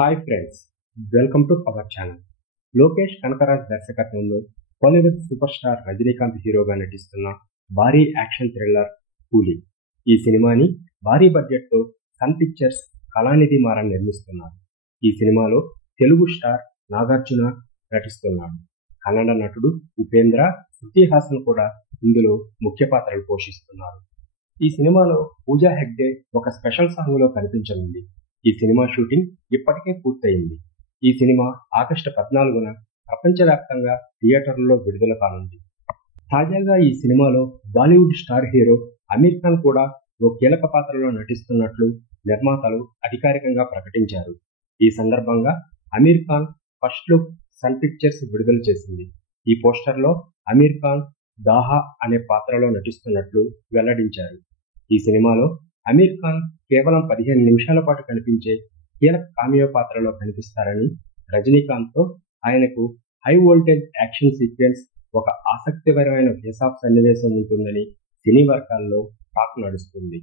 Hi friends, welcome to our channel. Lokesh Kanagaraj దర్శకత్వంలో Bollywood super star Rajinikanth హీరోగా నటిస్తున్న భారీ యాక్షన్ థ్రిల్లర్ కూలీ. ఈ సినిమాని భారీ బడ్జెట్తో సన్ పిక్చర్స్ కళానిధి మారన్ నిర్మిస్తున్నారు. ఈ సినిమాలో తెలుగు స్టార్ నాగార్జున నటిస్తున్నాడు. కన్నడ నటుడు ఉపేంద్ర, శృతి హాసన్ కూడా ఇందులో ముఖ్య పాత్రలు పోషిస్తున్నారు. ఈ సినిమాలో పూజా హెగ్డే ఒక స్పెషల్ సాంగ్లో కనిపించనుంది. ఈ సినిమా షూటింగ్ ఇప్పటికే పూర్తయింది. ఈ సినిమా ఆగస్టు 14న ప్రపంచవ్యాప్తంగా థియేటర్లలో విడుదల కానుంది. తాజాగా ఈ సినిమాలో బాలీవుడ్ స్టార్ హీరో అమీర్ ఖాన్ కూడా ఓ కీలక పాత్రలో నటిస్తున్నట్లు నిర్మాతలు అధికారికంగా ప్రకటించారు. ఈ సందర్భంగా అమీర్ ఖాన్ ఫస్ట్ లుక్ సన్ పిక్చర్స్ విడుదల చేసింది. ఈ పోస్టర్లో అమీర్ ఖాన్ దాహా అనే పాత్రలో నటిస్తున్నట్లు వెల్లడించారు. ఈ సినిమాలో అమీర్ ఖాన్ కేవలం 15 నిమిషాల పాటు కనిపించే కీలక కామియో పాత్రలో కనిపిస్తారని, రజనీకాంత్తో ఆయనకు హై వోల్టేజ్ యాక్షన్ సీక్వెన్స్, ఒక ఆసక్తికరమైన ఫేస్ ఆఫ్ సన్నివేశం ఉంటుందని సినీ వర్గాల్లో టాక్ నడుస్తుంది.